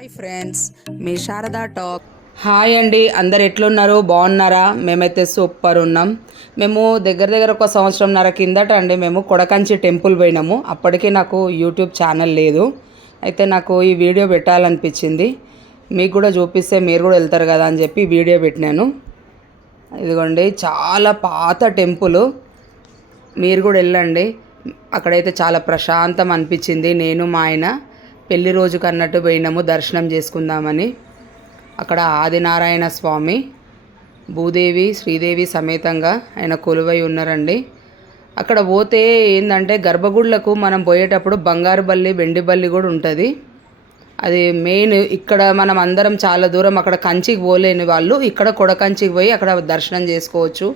Hi friends, మీ Sharada talk. Hi అండి, అందరు ఎట్లున్నారు? బాగున్నారా? మేమైతే సూపర్ ఉన్నాం. మేము దగ్గర ఒక సంవత్సరంన్నర కిందట అండి మేము కొడకంచి టెంపుల్ పోయినాము. అప్పటికి నాకు యూట్యూబ్ ఛానల్ లేదు. అయితే నాకు ఈ వీడియో పెట్టాలనిపించింది. మీకు కూడా చూపిస్తే మీరు కూడా వెళ్తారు కదా అని చెప్పి వీడియో పెట్టినాను. ఇదిగోండి, చాలా పాత టెంపుల్. మీరు కూడా వెళ్ళండి. అక్కడైతే చాలా ప్రశాంతం అనిపించింది. నేను మా ఆయన పెళ్లి రోజుకు అన్నట్టు పోయినాము దర్శనం చేసుకుందామని. అక్కడ ఆదినారాయణ స్వామి, భూదేవి, శ్రీదేవి సమేతంగా ఆయన కొలువై ఉన్నారండి. అక్కడ పోతే ఏంటంటే గర్భగుడులకు మనం పోయేటప్పుడు బంగారు బల్లి, వెండి బల్లి కూడా ఉంటుంది. అది మెయిన్. ఇక్కడ మనం అందరం చాలా దూరం అక్కడ కంచికి పోలేని వాళ్ళు ఇక్కడ కొడకంచికి పోయి అక్కడ దర్శనం చేసుకోవచ్చు.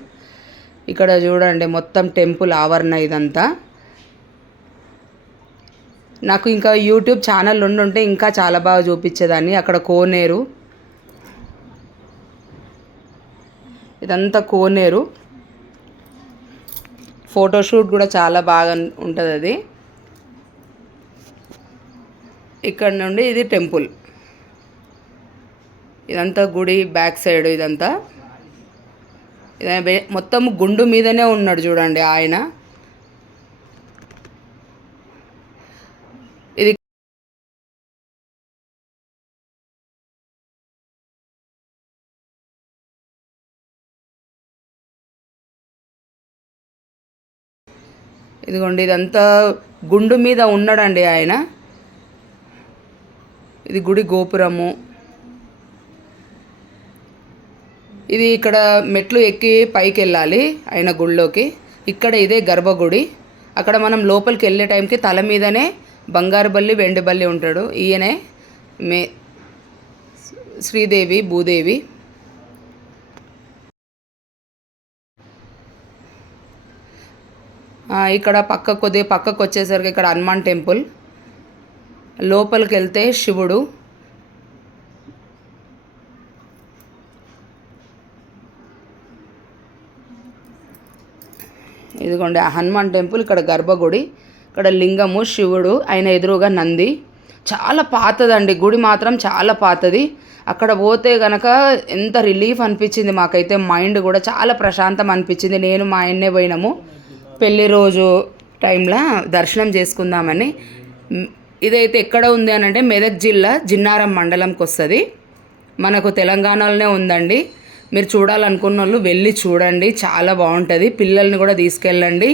ఇక్కడ చూడండి, మొత్తం టెంపుల్ ఆవరణ ఇదంతా. నాకు ఇంకా యూట్యూబ్ ఛానల్ ఉండుంటే ఇంకా చాలా బాగా చూపించేదాన్ని. అక్కడ కోనేరు, ఇదంతా కోనేరు. ఫోటోషూట్ కూడా చాలా బాగా ఉంటుంది అది. ఇక్కడ నుండి ఇది టెంపుల్, ఇదంతా గుడి బ్యాక్ సైడ్. ఇదంతా మొత్తం గుండు మీదనే ఉన్నాడు చూడండి ఆయన. ఇది ఇదిగోండి, ఇదంతా గుండు మీద ఉన్నాడండి ఆయన. ఇది గుడి గోపురము. ఇది ఇక్కడ మెట్లు ఎక్కి పైకి వెళ్ళాలి ఆయన గుడిలోకి. ఇక్కడ ఇదే గర్భగుడి. అక్కడ మనం లోపలికి వెళ్ళే టైంకి తల మీదనే బంగారు బల్లి, వెండి బల్లి ఉంటాడు. ఈయనే శ్రీదేవి, భూదేవి. ఇక్కడ కొద్దిగా పక్కకు వచ్చేసరికి ఇక్కడ హనుమాన్ టెంపుల్. లోపలికి వెళ్తే శివుడు. ఇదిగోండి హనుమాన్ టెంపుల్. ఇక్కడ గర్భగుడి, ఇక్కడ లింగము, శివుడు, ఆయన ఎదురుగా నంది. చాలా పాతదండి గుడి, మాత్రం చాలా పాతది. అక్కడ పోతే గనక ఎంత రిలీఫ్ అనిపించింది మాకైతే. మైండ్ కూడా చాలా ప్రశాంతం అనిపించింది. నేను మా ఆయన్నే పోయినాము పెళ్లి రోజు టైంలో దర్శనం చేసుకుందామని. ఇదైతే ఎక్కడ ఉంది అని అంటే మెదక్ జిల్లా జిన్నారం మండలంకి వస్తుంది. మనకు తెలంగాణలోనే ఉందండి. మీరు చూడాలనుకున్న వాళ్ళు వెళ్ళి చూడండి, చాలా బాగుంటుంది. పిల్లల్ని కూడా తీసుకెళ్ళండి.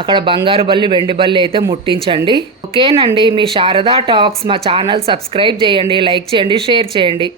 అక్కడ బంగారు బల్లి, వెండి బల్లి అయితే ముట్టించండి. ఓకేనండి, మీ శారదా టాక్స్. మా ఛానల్ సబ్స్క్రైబ్ చేయండి, లైక్ చేయండి, షేర్ చేయండి.